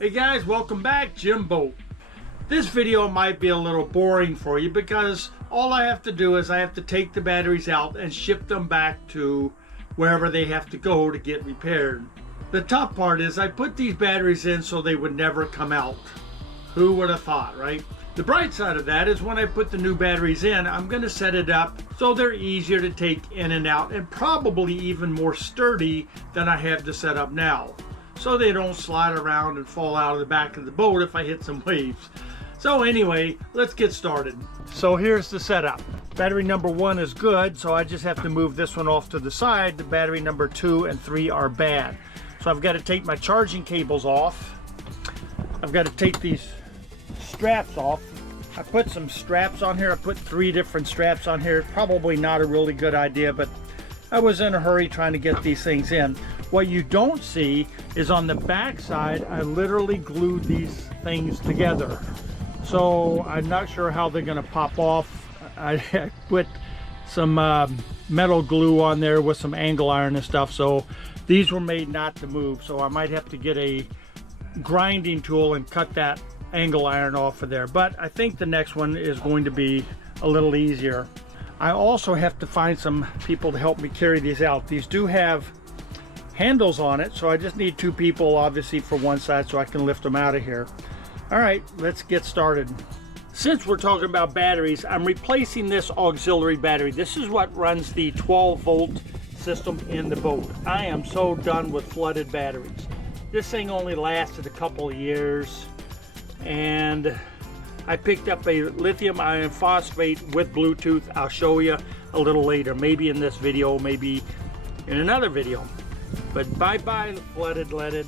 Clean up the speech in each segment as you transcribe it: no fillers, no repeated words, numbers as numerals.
Hey guys, welcome back. Jim Boat. This video might be a little boring for you because all I have to do is I have to take the batteries out and ship them back to wherever they have to go to get repaired. The top part is I put these batteries in so they would never come out. Who would have thought, right? The bright side of that is when I put the new batteries in, I'm going to set it up so they're easier to take in and out and probably even more sturdy than I have the setup now, so they don't slide around and fall out of the back of the boat if I hit some waves. So anyway, let's get started. So here's the setup. Battery number 1 is good, so I just have to move this one off to the side. The battery number 2 and 3 are bad. So I've got to take my charging cables off. I've got to take these straps off. I put some straps on here. I put 3 different straps on here. Probably not a really good idea, but I was in a hurry trying to get these things in. What you don't see is on the back side, I literally glued these things together. So I'm not sure how they're going to pop off. I put some metal glue on there with some angle iron and stuff. So these were made not to move. So I might have to get a grinding tool and cut that angle iron off of there. But I think the next one is going to be a little easier. I also have to find some people to help me carry these out. These do have handles on it, so I just need 2 people obviously for one side so I can lift them out of here. All right, let's get started. Since we're talking about batteries, I'm replacing this auxiliary battery. This is what runs the 12-volt system in the boat. I am so done with flooded batteries. This thing only lasted a couple of years, and I picked up a lithium iron phosphate with Bluetooth. I'll show you a little later, maybe in this video, maybe in another video. But bye-bye the flooded leaded.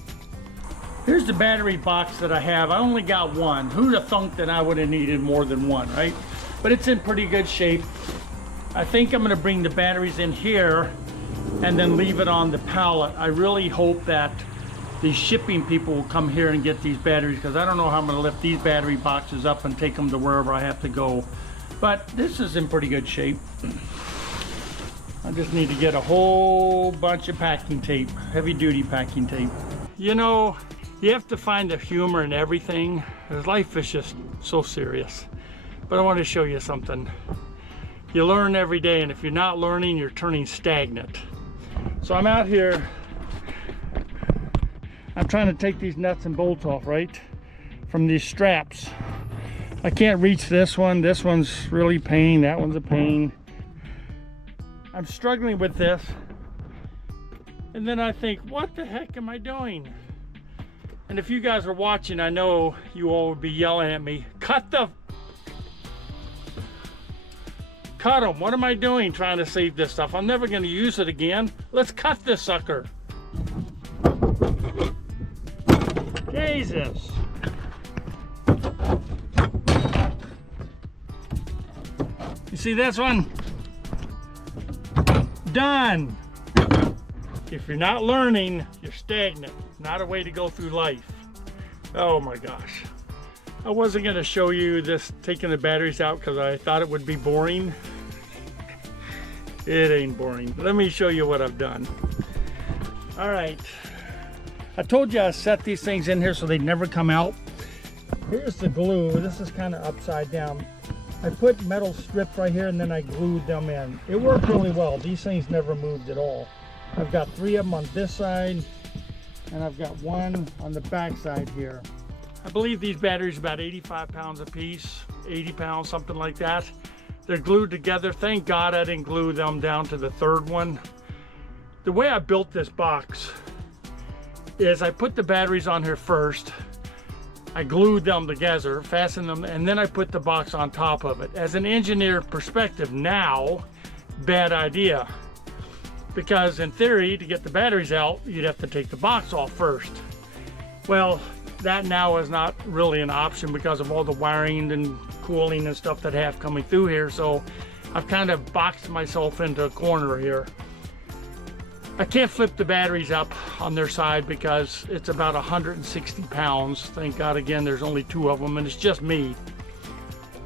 Here's the battery box that I have. I only got one. Who'd have thunk that I would have needed more than one, right? But it's in pretty good shape. I think I'm gonna bring the batteries in here and then leave it on the pallet. I really hope that the shipping people will come here and get these batteries, because I don't know how I'm gonna lift these battery boxes up and take them to wherever I have to go. But this is in pretty good shape. I just need to get a whole bunch of packing tape, heavy duty packing tape. You know, you have to find the humor in everything, because life is just so serious. But I want to show you something. You learn every day, and if you're not learning, you're turning stagnant. So I'm out here, I'm trying to take these nuts and bolts off, right, from these straps. I can't reach this one. This one's really pain, that one's a pain. I'm struggling with this, and then I think, what the heck am I doing? And if you guys are watching, I know you all would be yelling at me, cut them. What am I doing trying to save this stuff? I'm never going to use it again. Let's cut this sucker. Jesus. You see this one? Done. If you're not learning, you're stagnant. Not a way to go through life. Oh my gosh. I wasn't going to show you this taking the batteries out because I thought it would be boring. It ain't boring. Let me show you what I've done. All right. I told you I set these things in here so they never come out. Here's the glue. This is kind of upside down. I put metal strips right here and then I glued them in. It worked really well. These things never moved at all. I've got 3 of them on this side, and I've got 1 on the back side here. I believe these batteries are about 85 pounds a piece, 80 pounds, something like that. They're glued together. Thank God I didn't glue them down to the 3rd one. The way I built this box is I put the batteries on here first. I glued them together, fastened them, and then I put the box on top of it. As an engineer perspective now, bad idea. Because in theory, to get the batteries out, you'd have to take the box off first. Well, that now is not really an option because of all the wiring and cooling and stuff that I have coming through here. So I've kind of boxed myself into a corner here. I can't flip the batteries up on their side because it's about 160 pounds. Thank God, again, there's only 2 of them and it's just me.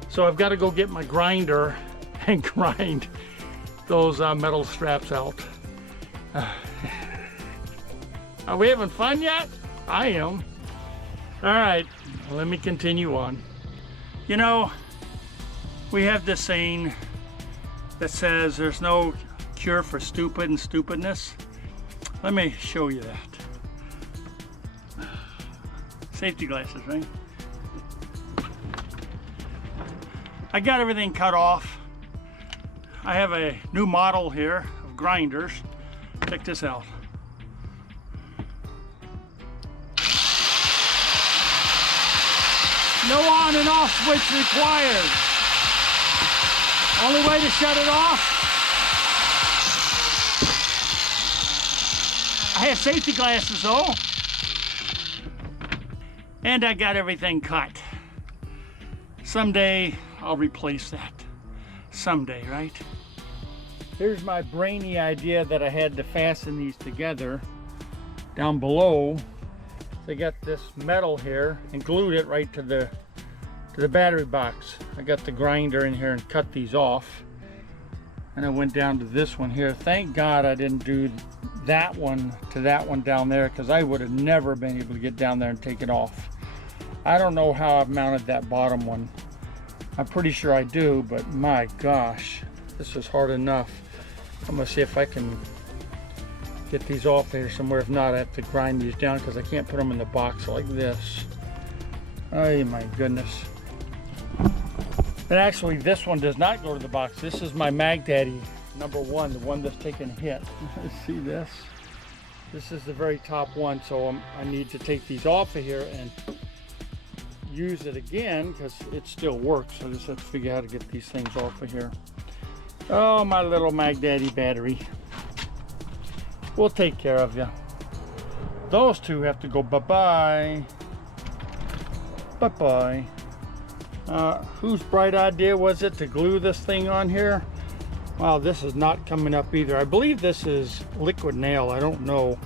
So I've got to go get my grinder and grind those metal straps out. Are we having fun yet? I am. All right, let me continue on. You know, we have this saying that says there's no cure for stupid and stupidness. Let me show you that. Safety glasses, right? I got everything cut off. I have a new model here of grinders. Check this out. No on and off switch required. Only way to shut it off. I have safety glasses though. And I got everything cut. Someday I'll replace that. Someday, right? Here's my brainy idea that I had to fasten these together down below. So I got this metal here and glued it right to the battery box. I got the grinder in here and cut these off. And I went down to this one here. Thank God I didn't do that one to that one down there, because I would have never been able to get down there and take it off. I don't know how I've mounted that bottom one. I'm pretty sure I do, but my gosh, this is hard enough. I'm gonna see if I can get these off here somewhere. If not, I have to grind these down because I can't put them in the box like this. Oh my goodness. And actually this one does not go to the box. This is my Mag Daddy #1, the one that's taken a hit. See this? This is the very top one, so I need to take these off of here and use it again because it still works. So I just have to figure out how to get these things off of here. Oh, my little Mag Daddy battery. We'll take care of you. Those two have to go bye-bye. Bye-bye. Whose bright idea was it to glue this thing on here? Wow, this is not coming up either. I believe this is liquid nail, I don't know.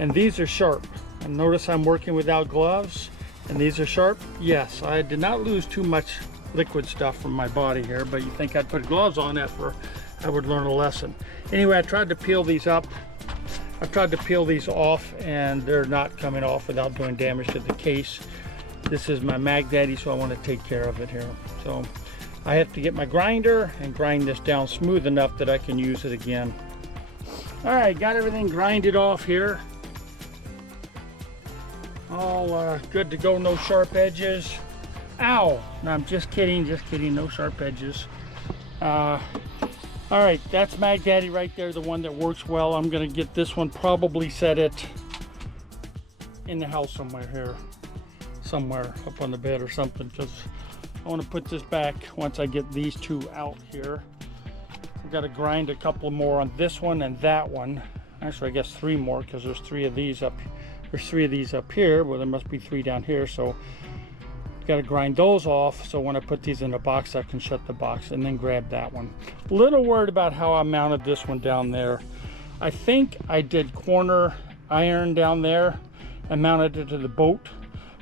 And these are sharp. And notice I'm working without gloves. And these are sharp. Yes, I did not lose too much liquid stuff from my body here, but you think I'd put gloves on after I would learn a lesson. Anyway, I tried to peel these up. I've tried to peel these off and they're not coming off without doing damage to the case. This is my Mag Daddy, so I want to take care of it here. So I have to get my grinder and grind this down smooth enough that I can use it again. All right, got everything grinded off here. All good to go, no sharp edges. Ow! No, I'm just kidding, no sharp edges. All right, that's Mag Daddy right there, the one that works well. I'm gonna get this one, probably set it in the house somewhere here. Somewhere up on the bed or something, because I want to put this back once I get these two out here. I've got to grind a couple more on this one and that one. Actually, I guess 3 more, because there's 3 of these up. There's 3 of these up here. Well, there must be 3 down here. So got to grind those off, so when I put these in the box, I can shut the box and then grab that one. A little worried about how I mounted this one down there. I think I did corner iron down there and mounted it to the boat.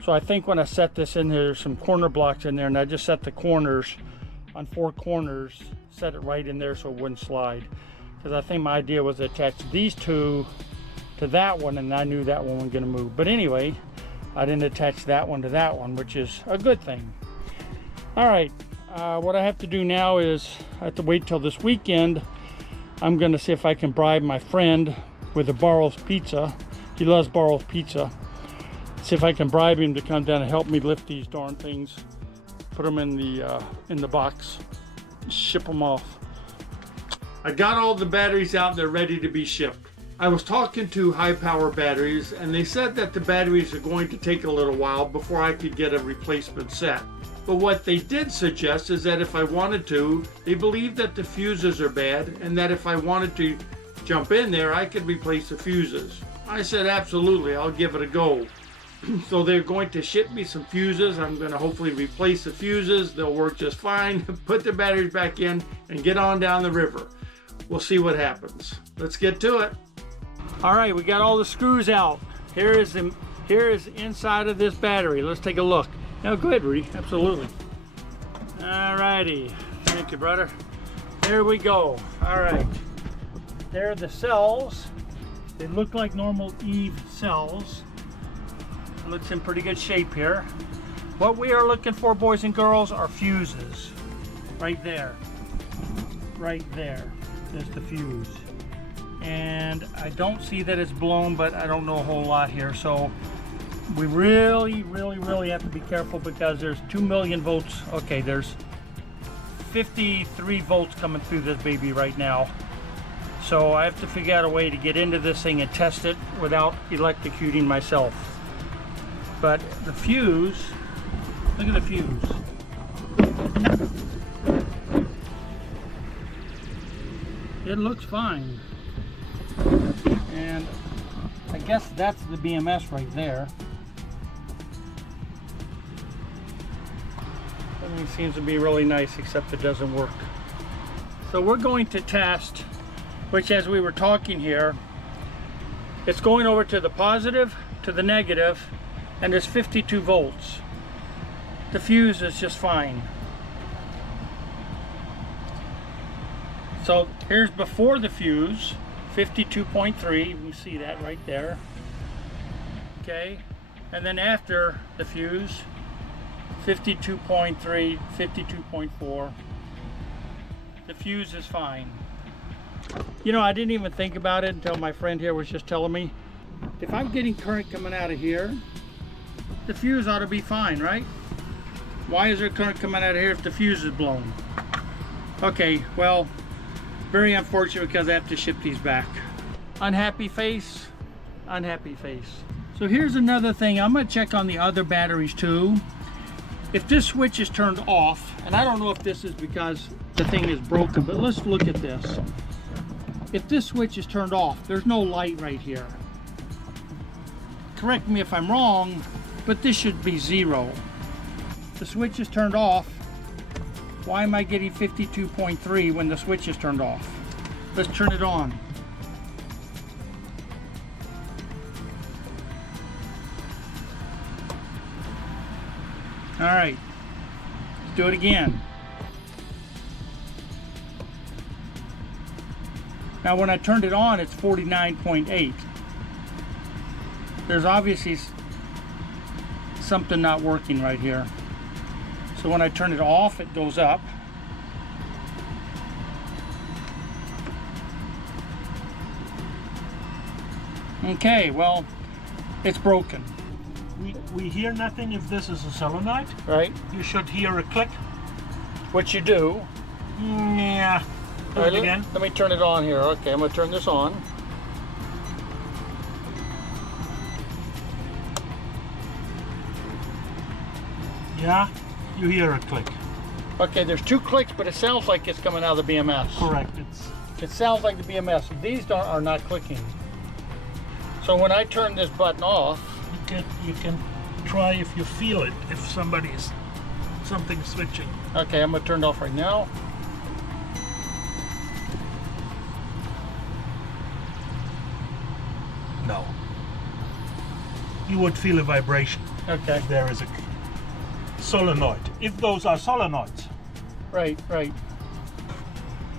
So I think when I set this in there, there's some corner blocks in there, and I just set the corners on 4 corners, set it right in there so it wouldn't slide. Because I think my idea was to attach these 2 to that one, and I knew that one wasn't going to move. But anyway, I didn't attach that one to that one, which is a good thing. All right, what I have to do now is I have to wait till this weekend. I'm going to see if I can bribe my friend with a Barrel's Pizza. He loves Barrel's Pizza. See if I can bribe him to come down and help me lift these darn things, put them in the box, ship them off. I got all the batteries out, they're ready to be shipped. I was talking to High Power Batteries, and they said that the batteries are going to take a little while before I could get a replacement set. But what they did suggest is that if I wanted to, they believe that the fuses are bad, and that if I wanted to jump in there, I could replace the fuses. I said, absolutely, I'll give it a go. So they're going to ship me some fuses. I'm going to hopefully replace the fuses. They'll work just fine. Put the batteries back in and get on down the river. We'll see what happens. Let's get to it. All right, we got all the screws out. Here is inside of this battery. Let's take a look. Now go ahead, Rudy. Absolutely. All righty. Thank you, brother. There we go. All right. There are the cells. They look like normal Eve cells. looks in pretty good shape here. What we are looking for, boys and girls, are fuses. Right there. Right there. There's the fuse. And I don't see that it's blown, but I don't know a whole lot here. So we really have to be careful because there's 2 million volts. Okay, there's 53 volts coming through this baby right now. So I have to figure out a way to get into this thing and test it without electrocuting myself. But the fuse, look at the fuse. It looks fine. And I guess that's the BMS right there. Everything seems to be really nice, except it doesn't work. So we're going to test, which as we were talking here, it's going over to the positive, to the negative, and there's 52 volts. The fuse is just fine. So here's before the fuse, 52.3, you can see that right there. Okay, and then after the fuse, 52.3, 52.4. The fuse is fine. You know, I didn't even think about it until my friend here was just telling me. If I'm getting current coming out of here, the fuse ought to be fine, right? Why is there current coming out of here if the fuse is blown? Okay, well, very unfortunate because I have to ship these back. Unhappy face, unhappy face. So here's another thing. I'm gonna check on the other batteries too. If this switch is turned off, and I don't know if this is because the thing is broken, but let's look at this. If this switch is turned off, there's no light right here. Correct me if I'm wrong, but this should be 0. The switch is turned off. Why am I getting 52.3 when the switch is turned off? Let's turn it on. All right, let's do it again. Now when I turned it on, it's 49.8. There's obviously something not working right here. So when I turn it off, it goes up. Okay, well, it's broken. We hear nothing if this is a solenoid. Right. You should hear a click. What you do. Yeah. Do Right, it again. let me turn it on here. Okay, I'm gonna turn this on. Yeah, you hear a click. Okay, there's 2 clicks, but it sounds like it's coming out of the BMS. Correct. It sounds like the BMS. These are not clicking. So when I turn this button off, You can try if you feel it, if somebody's switching. okay, I'm gonna turn it off right now. No. You would feel a vibration Okay, if there is a solenoid. If those are solenoids. right.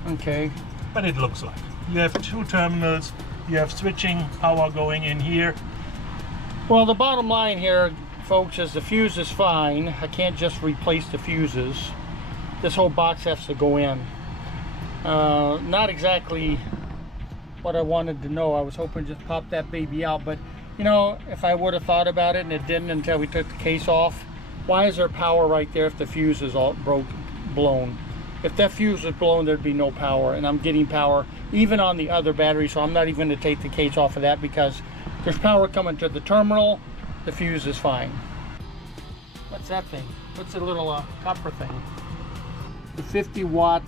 Okay, But it looks like. You have 2 terminals, you have switching power going in here. well, the bottom line here, folks, is the fuse is fine. I can't just replace the fuses. This whole box has to go in. Not exactly what I wanted to know. I was hoping to just pop that baby out, but you know, if I would have thought about it and it didn't until we took the case off, why is there power right there if the fuse is all blown? If that fuse was blown, there'd be no power, and I'm getting power even on the other battery, so I'm not even going to take the case off of that because there's power coming to the terminal. The fuse is fine. What's that thing? What's the little copper thing? The 50 watt,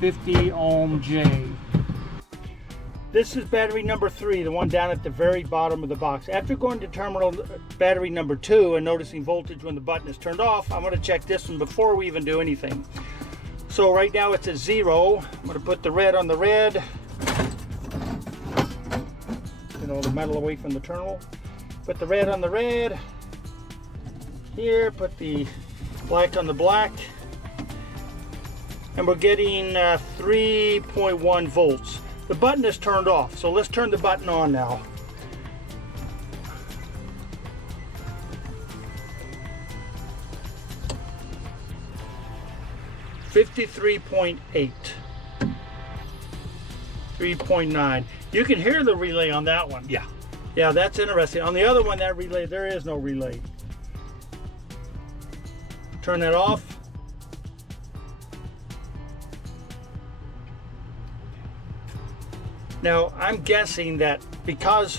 50 ohm J. This is battery number 3, the one down at the very bottom of the box. After going to terminal battery number 2 and noticing voltage when the button is turned off, I'm going to check this one before we even do anything. So right now it's at 0. I'm going to put the red on the red. You know, the metal away from the terminal. Put the red on the red. Here, put the black on the black. And we're getting 3.1 volts. The button is turned off, so let's turn the button on now. 53.8. 3.9. You can hear the relay on that one. Yeah. Yeah, that's interesting. On the other one, that relay, there is no relay. Turn that off. Now, I'm guessing that because,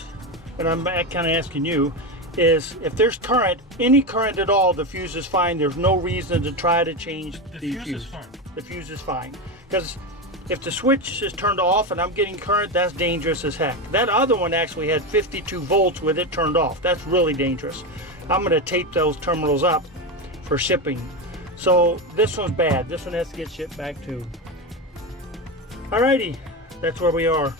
what I'm kind of asking you, is if there's current, any current at all, the fuse is fine. There's no reason to try to change the fuse. Is fine. The fuse is fine. Because if the switch is turned off and I'm getting current, that's dangerous as heck. That other one actually had 52 volts with it turned off. That's really dangerous. I'm going to tape those terminals up for shipping. So this one's bad. This one has to get shipped back too. Alrighty, that's where we are.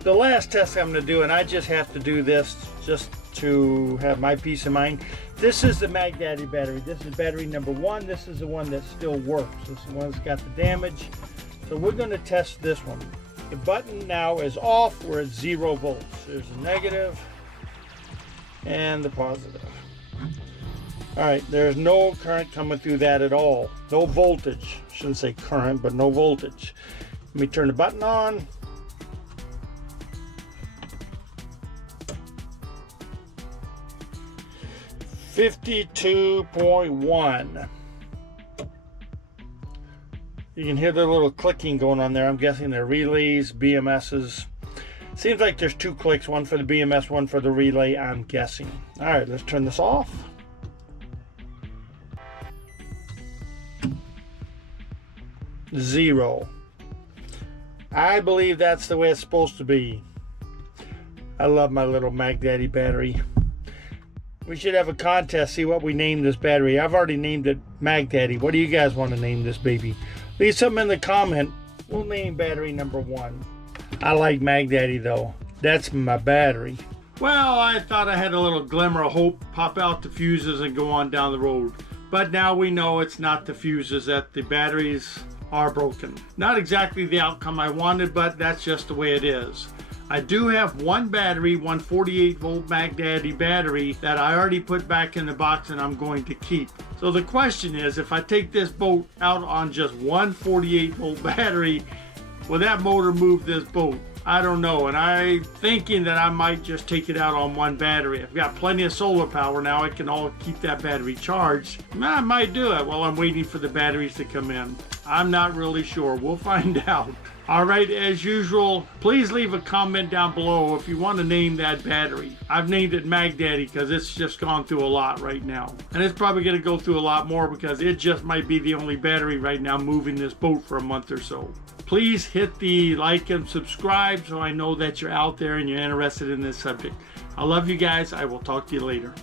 The last test I'm going to do, and I just have to do this just to have my peace of mind. This is the MagDaddy battery. This is battery number 1. This is the one that still works. This is the one that's got the damage. So we're going to test this one. The button now is off. We're at 0 volts. There's the negative and the positive. All right, there's no current coming through that at all. No voltage. Shouldn't say current, but no voltage. Let me turn the button on. $52.1. You can hear the little clicking going on there. I'm guessing they're relays, BMSs. Seems like there's 2 clicks, one for the BMS, one for the relay, I'm guessing. All right, let's turn this off. Zero. I believe that's the way it's supposed to be. I love my little MagDaddy battery. We should have a contest, see what we name this battery. I've already named it MagDaddy. What do you guys want to name this baby? Leave something in the comment. We'll name battery number 1. I like MagDaddy though. That's my battery. Well, I thought I had a little glimmer of hope, pop out the fuses and go on down the road. But now we know it's not the fuses, that the batteries are broken. Not exactly the outcome I wanted, but that's just the way it is. I do have one battery, one 48 volt MagDaddy battery that I already put back in the box and I'm going to keep. So the question is, if I take this boat out on just one 48 volt battery, will that motor move this boat? I don't know, and I'm thinking that I might just take it out on one battery. I've got plenty of solar power now. I can all keep that battery charged. I might do it while I'm waiting for the batteries to come in. I'm not really sure. We'll find out. All right, as usual, please leave a comment down below if you want to name that battery. I've named it MagDaddy because it's just gone through a lot right now. And it's probably going to go through a lot more because it just might be the only battery right now moving this boat for a month or so. Please hit the like and subscribe so I know that you're out there and you're interested in this subject. I love you guys. I will talk to you later.